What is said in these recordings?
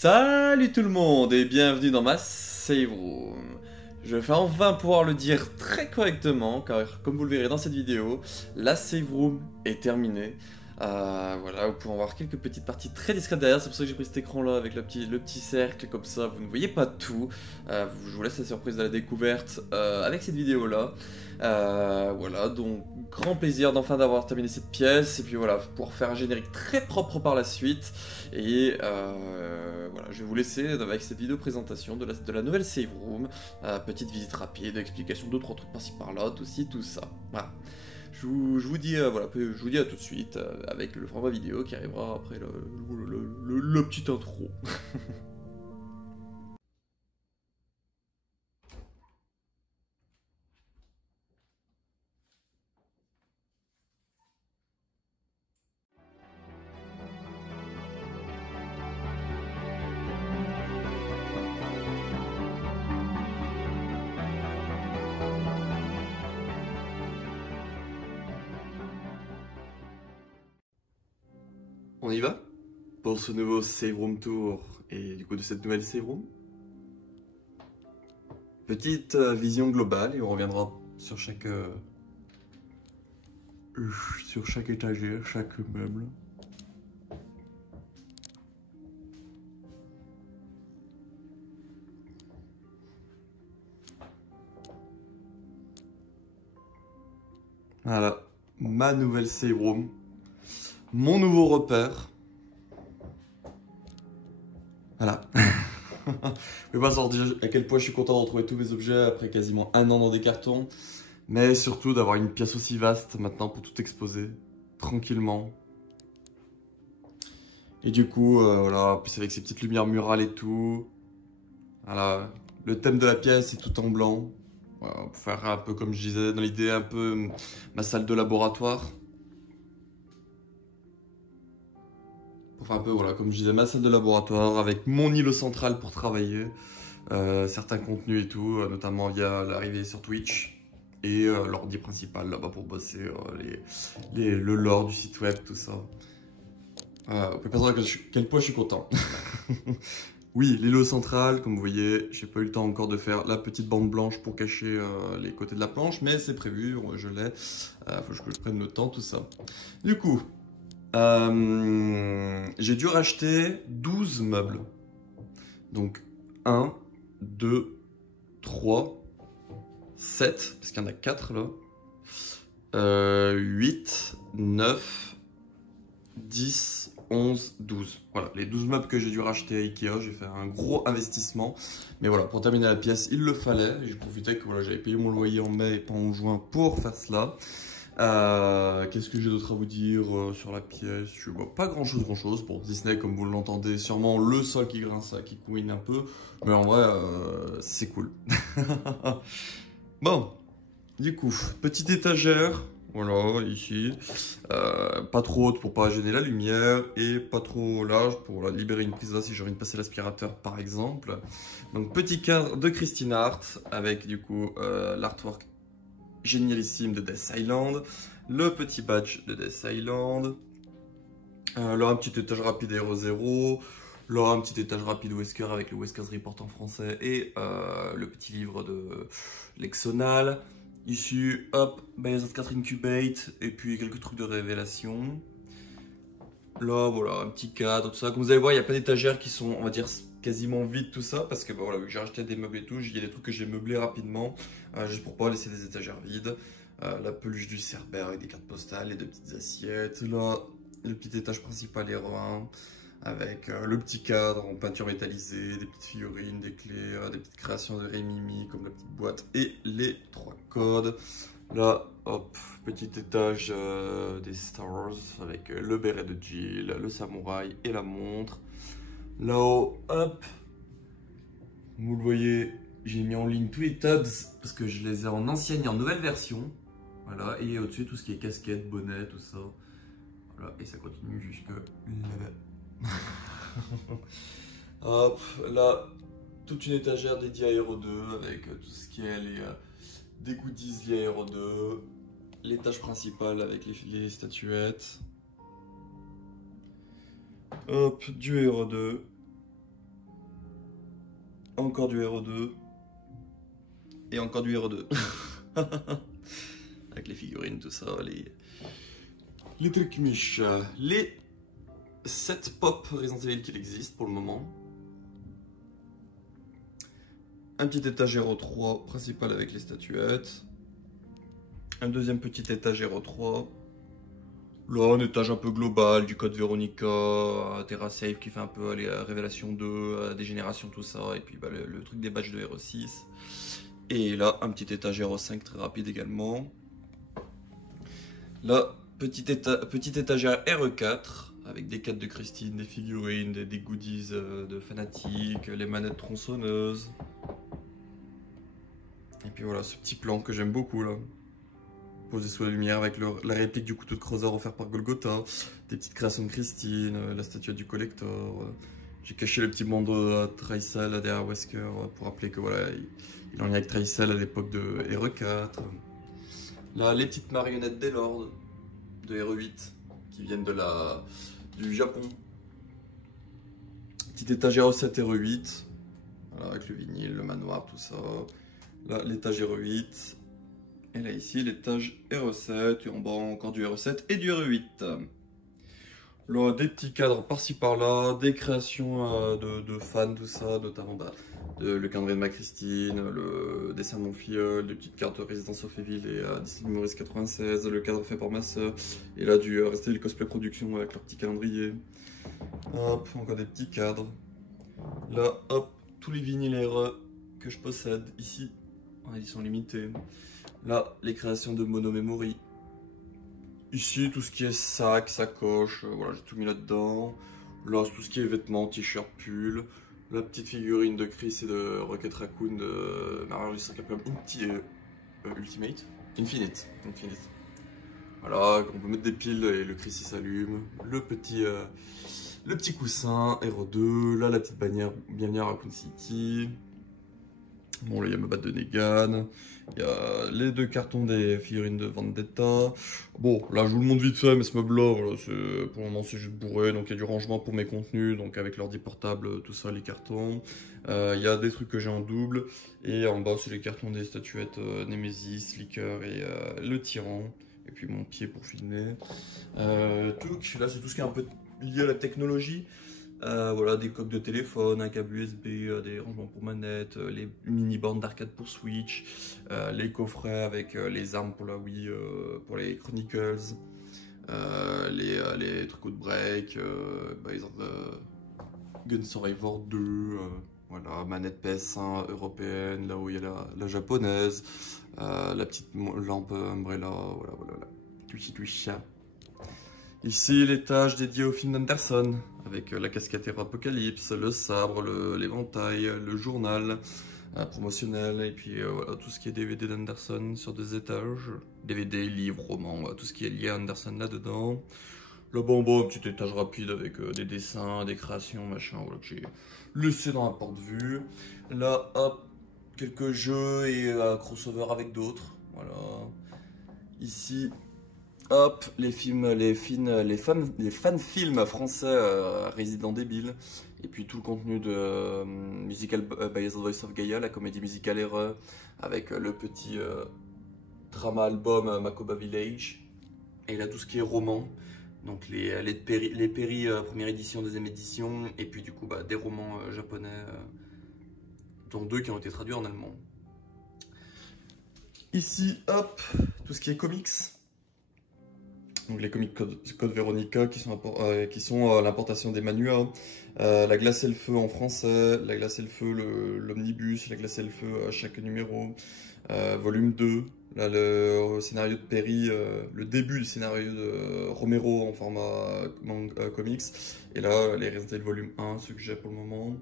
Salut tout le monde et bienvenue dans ma save room. Je vais enfin pouvoir le dire très correctement car comme vous le verrez dans cette vidéo, la save room est terminée. Voilà, vous pouvez voir quelques petites parties très discrètes derrière, c'est pour ça que j'ai pris cet écran là avec le petit cercle comme ça, vous ne voyez pas tout. Je vous laisse la surprise de la découverte avec cette vidéo là. Voilà, donc grand plaisir d'enfin d'avoir terminé cette pièce et puis voilà, pouvoir faire un générique très propre par la suite. Et voilà, je vais vous laisser avec cette vidéo présentation de la nouvelle save room. Petite visite rapide, explication de 2-3 trucs par-ci par-là, tout ça. Voilà. Je vous dis, voilà, je vous dis à tout de suite avec le format vidéo qui arrivera après le petit intro. On y va pour ce nouveau save room tour et du coup de cette nouvelle save room. Petite vision globale et on reviendra sur chaque étagère, chaque meuble. Voilà, ma nouvelle save room, mon nouveau repère. Voilà. Je ne peux pas sortir à quel point je suis content de retrouver tous mes objets après quasiment un an dans des cartons. Mais surtout d'avoir une pièce aussi vaste maintenant pour tout exposer tranquillement. Et du coup, voilà, en plus avec ces petites lumières murales et tout. Voilà, le thème de la pièce est tout en blanc. Voilà, pour faire un peu comme je disais dans l'idée, un peu ma salle de laboratoire. Pour faire un peu, voilà, comme je disais, ma salle de laboratoire avec mon îlot central pour travailler. Certains contenus et tout, notamment via l'arrivée sur Twitch. Et l'ordi principal là-bas pour bosser le lore du site web, tout ça. Vous pouvez pas savoir quel point je suis content. Oui, l'îlot central, comme vous voyez, j'ai pas eu le temps encore de faire la petite bande blanche pour cacher les côtés de la planche, mais c'est prévu, je l'ai. Faut que je prenne le temps, tout ça. Du coup, j'ai dû racheter 12 meubles. Donc, 1, 2, 3, 7, parce qu'il y en a 4 là. 8, 9, 10, 11, 12. Voilà, les 12 meubles que j'ai dû racheter à Ikea, j'ai fait un gros investissement. Mais voilà, pour terminer la pièce, il le fallait. J'ai profité que voilà, j'avais payé mon loyer en mai et pas en juin pour faire cela. Qu'est-ce que j'ai d'autre à vous dire sur la pièce? Pas grand chose. Bon, Disney, comme vous l'entendez, sûrement le sol qui grince, qui couine un peu. Mais en vrai, c'est cool. Bon, du coup, petite étagère. Voilà, ici. Pas trop haute pour pas gêner la lumière et pas trop large pour libérer une prise là si j'ai envie de passer l'aspirateur par exemple. Donc petit cadre de Christine Art avec du coup l'artwork génialissime de Death Island, le petit badge de Death Island, là un petit étage rapide Aero Zero, là un petit étage rapide Wesker avec le Wesker's Report en français et le petit livre de Lexonal. Ici, hop, Biohazard 4 Incubate et puis quelques trucs de révélation. Là, voilà, un petit cadre, tout ça. Comme vous allez voir, il y a plein d'étagères qui sont, on va dire, quasiment vides, tout ça. Parce que, bah, voilà, j'ai racheté des meubles et tout. Il y a des trucs que j'ai meublés rapidement, juste pour pas laisser des étagères vides. La peluche du Cerbère avec des cartes postales, les deux petites assiettes. Là, le petit étage principal R1 avec le petit cadre en peinture métallisée, des petites figurines, des clés, des petites créations de Rémimi comme la petite boîte et les 3 codes. Là, hop, petit étage des Star Wars avec le béret de Jill, le samouraï et la montre. Là-haut, hop, vous le voyez, j'ai mis en ligne tous les tabs parce que je les ai en ancienne et en nouvelle version. Voilà, et au-dessus tout ce qui est casquette, bonnet, tout ça. Voilà, et ça continue jusque là-bas. Hop, là, toute une étagère dédiée à Aero 2 avec tout ce qui est des goodies liés à Aero 2, l'étage principal avec les statuettes. Hop, du Aero 2. encore du RE2. Et encore du RE2. Avec les figurines, tout ça, les trucs miches. Les 7 pop Resident Evil qu'il existe pour le moment. Un petit étage RE3 principal avec les statuettes. Un deuxième petit étage RE3. Là, un étage un peu global du code Veronica, TerraSafe qui fait un peu les révélations 2, des générations, tout ça. Et puis bah, le truc des badges de RE6. Et là, un petit étage RE5 très rapide également. Là, petit étagère RE4 avec des cartes de Christine, des figurines, des goodies de fanatiques, les manettes tronçonneuses. Et puis voilà, ce petit plan que j'aime beaucoup là. Posé sous la lumière avec la réplique du couteau de creuseur offert par Golgotha, des petites créations de Christine, la statuette du collector. J'ai caché le petit bandeau à Tricell derrière Wesker pour rappeler que voilà, il en est avec Tricell à l'époque de RE4. Là, les petites marionnettes des Lords de RE8 qui viennent du Japon. Petit étagère RE7 RE8, voilà, avec le vinyle, le manoir, tout ça. Là, l'étage RE8. Et là, ici, l'étage RE7. Et en bas, encore du RE7 et du RE8. Là, des petits cadres par-ci par-là, des créations de fans, tout ça, notamment le calendrier de ma Christine, le dessin de mon filleul, des petites cartes de Residence of Evil et Disney Maurice 96, le cadre fait par ma soeur, et là du Resident Evil Cosplay Production avec leur petit calendrier. Hop, encore des petits cadres. Là, hop, tous les vinyles RE que je possède ici, en édition limitée. Là, les créations de Mono Memory. Ici, tout ce qui est sac, sacoche, voilà, j'ai tout mis là-dedans. Là, tout ce qui est vêtements, t-shirt, pull. La petite figurine de Chris et de Rocket Raccoon de Mario Lucifer Capcom Ultimate. Infinite. Voilà, on peut mettre des piles et le Chris il s'allume. Le petit coussin, RE2. Là, la petite bannière Bienvenue à Raccoon City. Bon, là, il y a ma batte de Negan. Il y a les 2 cartons des figurines de Vendetta. Bon, là, je vous le montre vite fait, mais ce meuble-là, voilà, pour le moment, c'est juste bourré. Donc, il y a du rangement pour mes contenus, donc avec l'ordi portable, tout ça, les cartons. Il y a des trucs que j'ai en double. Et en bas, c'est les cartons des statuettes Nemesis, Licker et le tyran. Et puis mon pied pour filmer. Là, c'est tout ce qui est un peu lié à la technologie. Voilà, des coques de téléphone, un câble USB, des rangements pour manette, les mini-bornes d'arcade pour Switch, les coffrets avec les armes pour la Wii, pour les Chronicles, les trucs de break, Gun Survivor 2, voilà, manette PS1 européenne, là où il y a la japonaise, la petite lampe Umbrella, voilà. Twitch. Ici, l'étage dédié au film d'Anderson, avec la casquette Apocalypse, le sabre, l'éventail, le journal promotionnel, et puis voilà, tout ce qui est DVD d'Anderson sur 2 étages, DVD, livres, romans, voilà, tout ce qui est lié à Anderson là-dedans. Là-bas en bas, un petit étage rapide avec des dessins, des créations, machin, voilà, que j'ai laissé dans la porte-vue. Là, hop, quelques jeux et crossover avec d'autres, voilà. Ici, hop, les fan-films français Resident Evil. Et puis tout le contenu de Musical by the Voice of Gaia, la comédie musicale RE, avec le petit drama album Makoba Village. Et là, tout ce qui est roman. Donc les Perry première édition, deuxième édition. Et puis du coup, des romans japonais, dont 2 qui ont été traduits en allemand. Ici, hop, tout ce qui est comics. Donc les comics Code Veronica qui sont l'importation des manuels, La glace et le feu en français, La glace et le feu, l'omnibus, La glace et le feu à chaque numéro, volume 2, là le scénario de Perry, le début du scénario de Romero en format comics, et là les Resident Evil volume 1, ceux que j'ai pour le moment.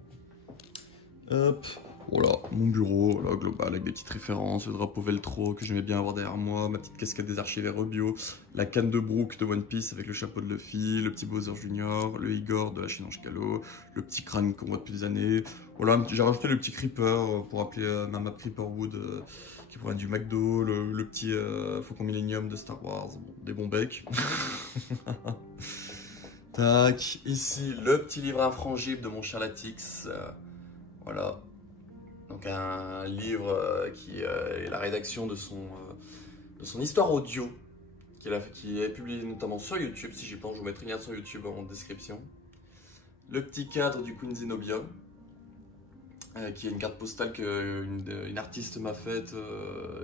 Hop. Voilà, mon bureau, là, global, avec des petites références, le drapeau Veltro que j'aimais bien avoir derrière moi, ma petite casquette des archives bio, la canne de Brooke de One Piece avec le chapeau de Luffy, le petit Bowser Junior, le Igor de la Chine Ange Calo, le petit crâne qu'on voit depuis des années. Voilà, j'ai rajouté le petit Creeper pour appeler ma map Creeperwood qui pourrait être du McDo, le petit Faucon Millennium de Star Wars, bon, des bons becs. Tac, ici le petit livre infrangible de mon cher Latix, voilà. Donc un livre qui est la rédaction de son histoire audio, qui est publié notamment sur YouTube. Si j'y pense, je vous mettrai un lien sur YouTube en description. Le petit cadre du Queen Zenobia, qui est une carte postale qu'une artiste m'a faite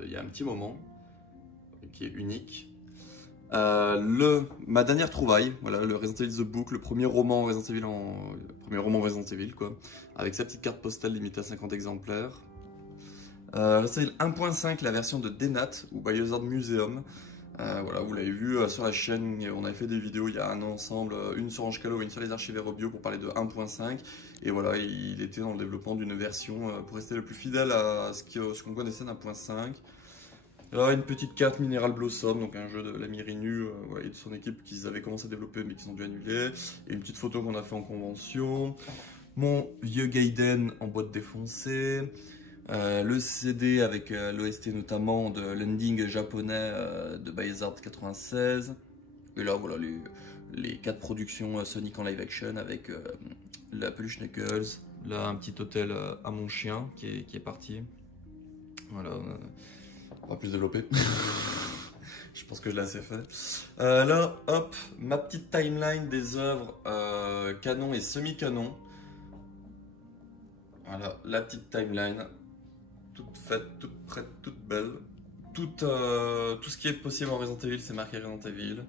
il y a un petit moment, qui est unique. Ma dernière trouvaille, voilà, le Resident Evil The Book, le premier roman Resident Evil quoi, avec sa petite carte postale limitée à 50 exemplaires. Resident Evil 1.5, la version de Denat ou Biohazard Museum. Voilà, vous l'avez vu sur la chaîne, on avait fait des vidéos il y a un an ensemble, une sur Ange Calo et une sur les archives Aerobio pour parler de 1.5. Et voilà, il était dans le développement d'une version pour rester le plus fidèle à ce qu'on connaissait d'1.5. Là, une petite carte Mineral Blossom, donc un jeu de l'ami Rinu voilà, et de son équipe qu'ils avaient commencé à développer mais qu'ils ont dû annuler. Et une petite photo qu'on a fait en convention. Mon vieux Gaiden en boîte défoncée. Le CD avec l'OST notamment de l'ending japonais de Biohazard 96. Et là, voilà les 4 productions Sonic en live action avec la peluche Knuckles. Là, un petit hôtel à mon chien qui est parti. Voilà. On va plus développer. Je pense que je l'ai assez fait. Là, hop, ma petite timeline des œuvres canon et semi-canon. Voilà, la petite timeline. Toute faite, toute prête, toute belle. Tout ce qui est possible en Resident Evil, c'est marqué Resident Evil.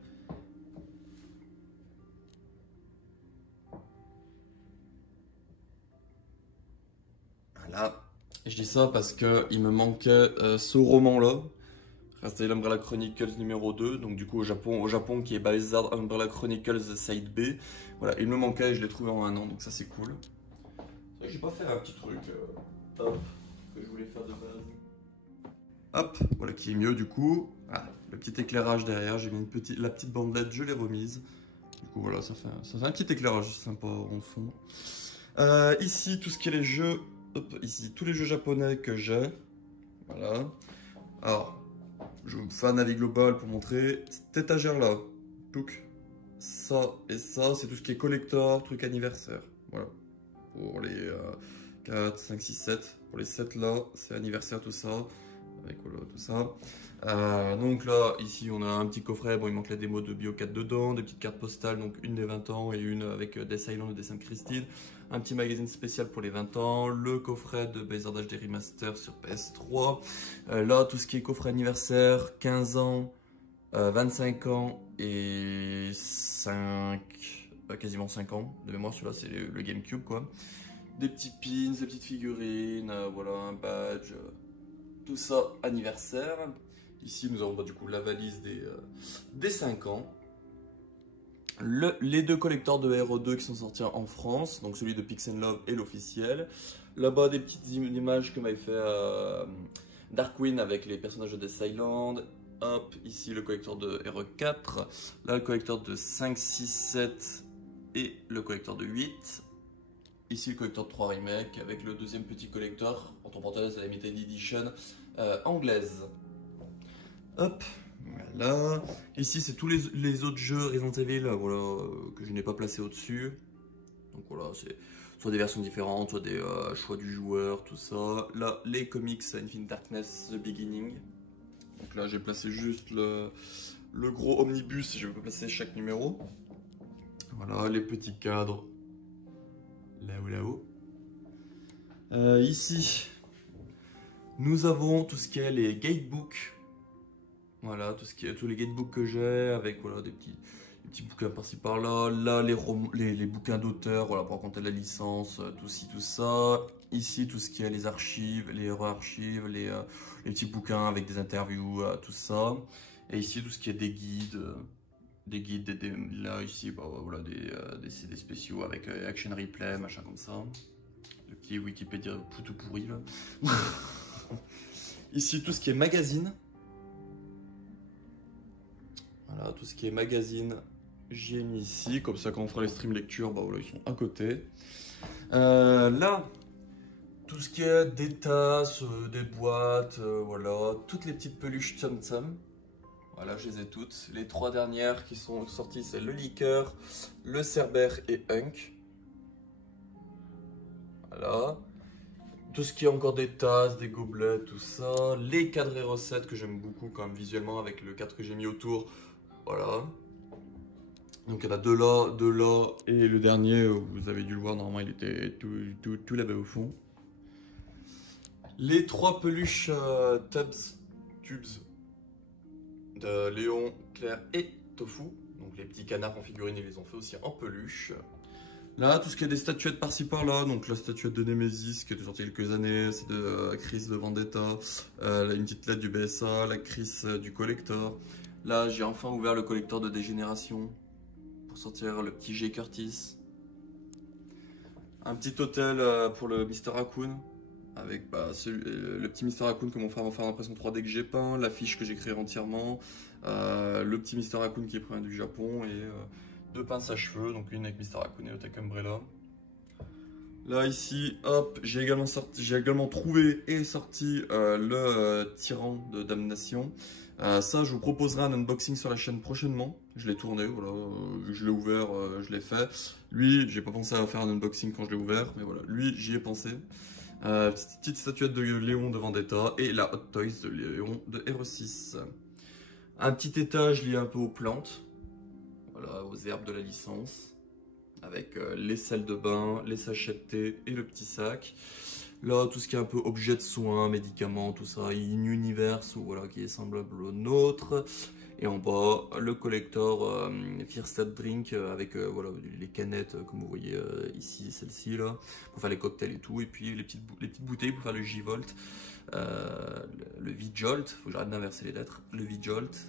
Voilà. Je dis ça parce qu'il me manquait ce roman-là. Resident Evil Umbrella Chronicles numéro 2. Donc du coup au Japon qui est Biohazard Umbrella Chronicles Side B. Voilà, il me manquait et je l'ai trouvé en un an, donc ça c'est cool. Je vais pas faire un petit truc hop, que je voulais faire de base. Hop, voilà qui est mieux du coup. Ah, le petit éclairage derrière, j'ai mis la petite bandelette, je l'ai remise. Du coup voilà, ça fait un petit éclairage sympa en fond. Ici, tout ce qui est les jeux, hop, ici, tous les jeux japonais que j'ai. Voilà. Alors, je vous fais un avis global pour montrer. Cette étagère là, ça et ça, c'est tout ce qui est collector, truc anniversaire. Voilà. Pour les 4, 5, 6, 7. Pour les 7 là, c'est anniversaire tout ça. Avec voilà, tout ça. Donc là, ici, on a un petit coffret. Bon, il manque la démo de Bio 4 dedans. Des petites cartes postales, donc une des 20 ans et une avec Death Island et des Sainte-Christine. Un petit magazine spécial pour les 20 ans. Le coffret de Biohazard HD Remaster sur PS3. Là, tout ce qui est coffret anniversaire, 15 ans, 25 ans et 5... quasiment 5 ans de mémoire. Celui-là, c'est le GameCube, quoi. Des petits pins, des petites figurines, voilà, un badge... tout ça anniversaire. Ici nous avons du coup la valise des 5 ans. Les 2 collecteurs de RE2 qui sont sortis en France, donc celui de Pix & Love et l'officiel. Là-bas des petites images que m'avait fait Darkwing avec les personnages de Death Island. Hop, ici le collecteur de RE4. Là le collecteur de 5, 6, 7 et le collecteur de 8. Ici le collecteur de 3 remake avec le deuxième petit collecteur, entre parenthèses la Limited Edition anglaise. Hop, voilà. Ici c'est tous les autres jeux Resident Evil voilà, que je n'ai pas placé au-dessus. Donc voilà, c'est soit des versions différentes, soit des choix du joueur, tout ça. Là, les comics Infinite Darkness The Beginning. Donc là j'ai placé juste le gros omnibus, je vais pas placer chaque numéro. Voilà, les petits cadres. Là-haut. Ici, nous avons tout ce qui est les gatebooks. Voilà, tous les gatebooks que j'ai avec voilà, des petits bouquins par-ci par-là. Là, les bouquins d'auteur, voilà, pour raconter la licence, tout ci, tout ça. Ici, tout ce qui est les archives, les re-archives, les petits bouquins avec des interviews, tout ça. Et ici, tout ce qui est des guides. Là ici bah, voilà, des CD spéciaux avec Action Replay, machin comme ça. Le petit Wikipédia tout pourri là. Ici tout ce qui est magazine. Voilà, tout ce qui est magazine, j'ai mis ici, comme ça quand on fera les stream lecture, bah voilà, ils sont à côté. Là, tout ce qui est des tasses, des boîtes, voilà, toutes les petites peluches Tsum Tsum. Voilà, je les ai toutes. Les 3 dernières qui sont sorties, c'est le Liqueur, le Cerber et Hunk. Voilà. Tout ce qui est encore des tasses, des gobelets, tout ça. Les cadres et recettes que j'aime beaucoup quand même visuellement avec le cadre que j'ai mis autour. Voilà. Donc il y en a deux là, et le dernier, vous avez dû le voir, normalement il était tout là-bas au fond. Les 3 peluches tubes de Léon, Claire et Tofu. Donc les petits canards en figurine, ils les ont fait aussi en peluche. Là, tout ce qui est des statuettes par-ci par-là, donc la statuette de Nemesis qui était sortie il y a quelques années, c'est de Chris de Vendetta, une petite lettre du BSA, la Chris du collector. Là, j'ai enfin ouvert le collector de Dégénération pour sortir le petit J. Curtis. Un petit hôtel pour le Mr. Raccoon, avec le petit Mr. Raccoon que mon frère m'a fait en impression 3D que j'ai peint, l'affiche que j'ai créée entièrement, le petit Mr. Raccoon qui est pris du Japon et 2 pinces à cheveux, donc une avec Mr. Raccoon et l'autre avec Umbrella. Là ici, hop, j'ai également trouvé et sorti le tyran de Damnation. Ça, je vous proposerai un unboxing sur la chaîne prochainement. Je l'ai tourné, voilà, vu que je l'ai ouvert, je l'ai fait. Lui, j'ai pas pensé à faire un unboxing quand je l'ai ouvert, mais voilà, lui, j'y ai pensé. Petite statuette de Léon de Vendetta et la Hot Toys de Léon de Hero 6. Un petit étage lié un peu aux plantes, voilà, aux herbes de la licence, avec les salles de bain, les sachets de thé et le petit sac. Là, tout ce qui est un peu objet de soins, médicaments, tout ça, in universe, voilà, qui est semblable au nôtre. Et en bas, le collector First Drink avec voilà, les canettes, comme vous voyez ici, celle-ci, là, pour faire les cocktails et tout. Et puis les petites bouteilles pour faire le J-Volt, le V-Jolt, faut que j'arrête d'inverser les lettres, le V-Jolt.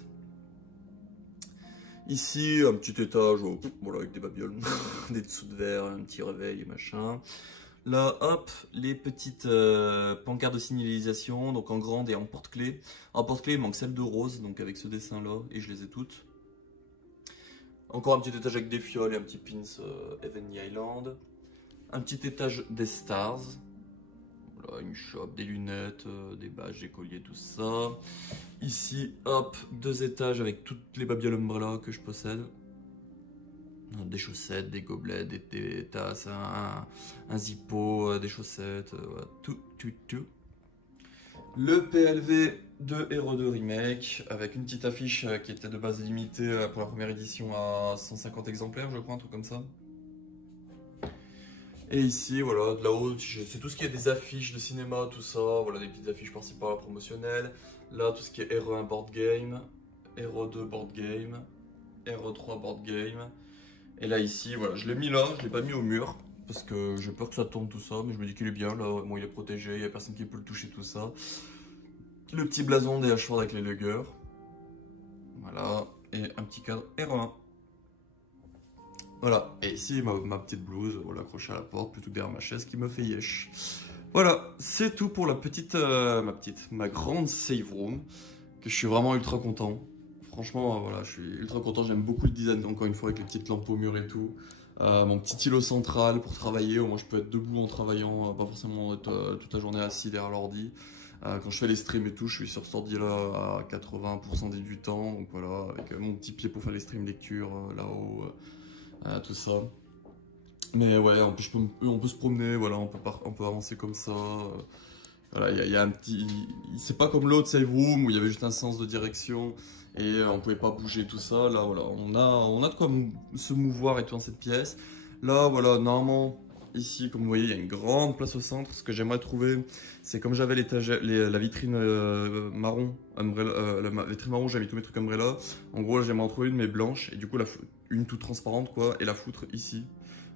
Ici, un petit étage, voilà, avec des babioles, des dessous de verre, un petit réveil et machin. Là, hop, les petites pancartes de signalisation, donc en grande et en porte-clés. En porte-clés, il manque celle de rose, donc avec ce dessin-là, et je les ai toutes. Encore un petit étage avec des fioles et un petit pins Heavenly Island. Un petit étage des stars. Voilà, une shop, des lunettes, des badges, des colliers, tout ça. Ici, hop, 2 étages avec toutes les babioles Umbrella que je possède. Des chaussettes, des gobelets, des tasses, un zippo, des chaussettes, voilà, tout. Le PLV de Hero 2 Remake, avec une petite affiche qui était de base limitée pour la première édition à 150 exemplaires, je crois, un truc comme ça. Et ici, voilà, de là-haut, c'est tout ce qui est des affiches de cinéma, tout ça, voilà, des petites affiches par-ci par-là promotionnelles. Là, tout ce qui est Hero 1 board game, Hero 2 board game, Hero 3 board game. Et là ici, voilà, je l'ai mis là, je l'ai pas mis au mur parce que j'ai peur que ça tombe tout ça, mais je me dis qu'il est bien là, bon il est protégé, il n'y a personne qui peut le toucher tout ça. Le petit blason des Ashford avec les luggers. Voilà, et un petit cadre R1. Voilà, et ici ma petite blouse, voilà, accrochée à la porte plutôt que derrière ma chaise qui me fait yesh. Voilà, c'est tout pour la petite, ma grande save room, que je suis vraiment ultra content. Franchement, voilà, je suis ultra content, j'aime beaucoup le design, encore une fois, avec les petites lampes au mur et tout. Mon petit îlot central pour travailler, au moins je peux être debout en travaillant, pas forcément être toute la journée assis derrière l'ordi. Quand je fais les streams et tout, je suis sur cet ordi là à 80% du temps, donc voilà, avec mon petit pied pour faire les streams lecture là-haut, tout ça. Mais ouais, en plus on peut se promener, voilà, on peut avancer comme ça. Voilà, il y a un petit... C'est pas comme l'autre save room où il y avait juste un sens de direction et on pouvait pas bouger tout ça. Là, voilà, on a de quoi se mouvoir et tout dans cette pièce. Là, voilà, normalement, ici, comme vous voyez, il y a une grande place au centre. Ce que j'aimerais trouver, c'est comme j'avais la vitrine marron, la vitrine marron, j'avais mis tous mes trucs Umbrella. En gros, là, j'aimerais en trouver une, mais blanche, et du coup, une toute transparente, quoi, et la foutre ici,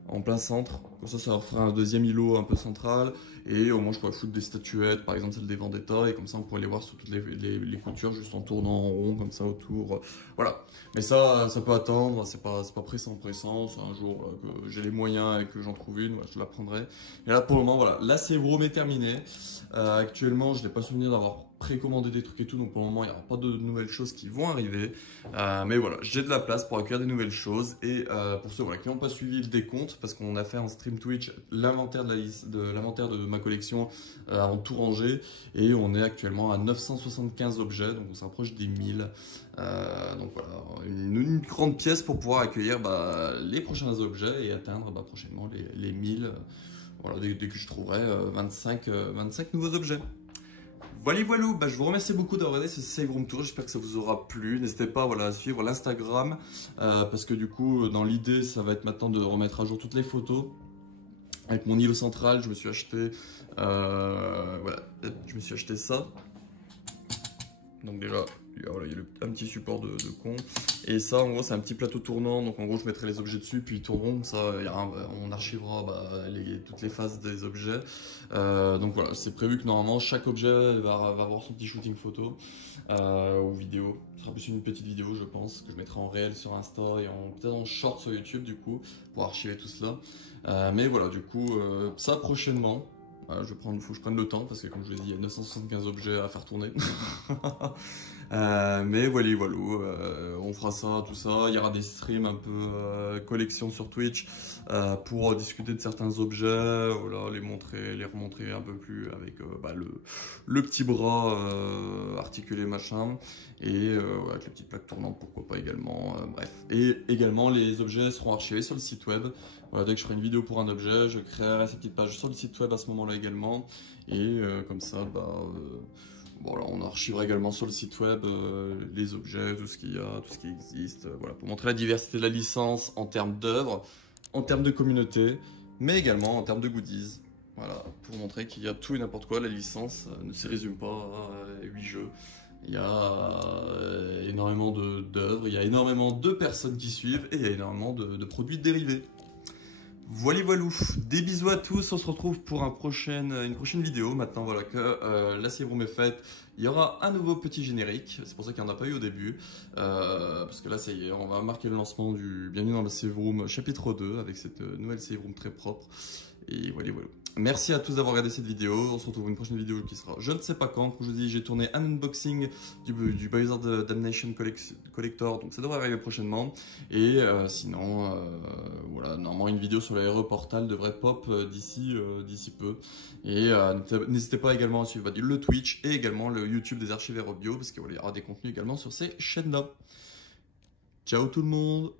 en plein centre. Comme ça leur fera un deuxième îlot un peu central. Et au moins, je pourrais foutre des statuettes, par exemple celle des Vendetta. Et comme ça, on pourrait les voir sur toutes les coutures, juste en tournant en rond, comme ça, autour. Voilà. Mais ça peut attendre. C'est pas pressant. C'est un jour que j'ai les moyens et que j'en trouve une. Voilà, je la prendrai. Et là, pour le moment, voilà. Là, c'est Vroom est terminé. Actuellement, je n'ai pas souvenir d'avoir précommandé des trucs et tout, donc pour le moment il n'y aura pas de nouvelles choses qui vont arriver, mais voilà, j'ai de la place pour accueillir des nouvelles choses. Et pour ceux voilà, qui n'ont pas suivi le décompte, parce qu'on a fait en stream Twitch l'inventaire de ma collection avant de tout ranger, et on est actuellement à 975 objets, donc on s'approche des 1000. Donc voilà, une grande pièce pour pouvoir accueillir les prochains objets et atteindre prochainement les 1000 Voilà, dès que je trouverai 25 nouveaux objets. Voilà, voilà, bah, je vous remercie beaucoup d'avoir regardé ce save room tour, j'espère que ça vous aura plu. N'hésitez pas voilà, à suivre l'Instagram, parce que du coup, dans l'idée, ça va être maintenant de remettre à jour toutes les photos. Avec mon îlot central, je me suis acheté, voilà, je me suis acheté ça. Donc déjà, voilà, il y a un petit support de con. Et ça, en gros, c'est un petit plateau tournant. Donc en gros, je mettrai les objets dessus, puis ils tourneront. Ça, on archivera toutes les phases des objets. Donc voilà, c'est prévu que normalement, chaque objet va avoir son petit shooting photo ou vidéo. Ce sera plus une petite vidéo, je pense, que je mettrai en réel sur Insta et peut-être en short sur YouTube, du coup, pour archiver tout cela. Mais voilà, du coup, ça prochainement. Voilà, faut que je prenne le temps parce que comme je l'ai dit, il y a 975 objets à faire tourner. Mais voilà, on fera ça, tout ça. Il y aura des streams un peu collection sur Twitch pour discuter de certains objets, voilà, les remontrer un peu plus avec le petit bras articulé machin et avec les petites plaques tournantes, pourquoi pas également. Bref, et également les objets seront archivés sur le site web. Voilà, dès que je ferai une vidéo pour un objet, je créerai cette petite page sur le site web à ce moment-là également. Et comme ça, voilà, on archivera également sur le site web les objets, tout ce qu'il y a, tout ce qui existe. Voilà, pour montrer la diversité de la licence en termes d'œuvres, en termes de communauté, mais également en termes de goodies. Voilà, pour montrer qu'il y a tout et n'importe quoi. La licence ne se résume pas à 8 jeux. Il y a énormément d'œuvres, il y a énormément de personnes qui suivent et il y a énormément de produits dérivés. Voilà, voilou, des bisous à tous, on se retrouve pour une prochaine vidéo. Maintenant voilà que la save room est faite, il y aura un nouveau petit générique, c'est pour ça qu'il n'y en a pas eu au début. Parce que là ça y est, on va marquer le lancement du Bienvenue dans la save room chapitre 2 avec cette nouvelle save room très propre. Et voilà, voilà. Merci à tous d'avoir regardé cette vidéo, on se retrouve pour une prochaine vidéo qui sera je ne sais pas quand. Comme je vous dis, j'ai tourné un unboxing du Biohazard Damnation Collector, donc ça devrait arriver prochainement. Et sinon, voilà, normalement une vidéo sur l'aéroportal devrait pop d'ici peu. Et n'hésitez pas également à suivre le Twitch et également le YouTube des archives Aérobio, parce qu'il y aura des contenus également sur ces chaînes-là. Ciao tout le monde!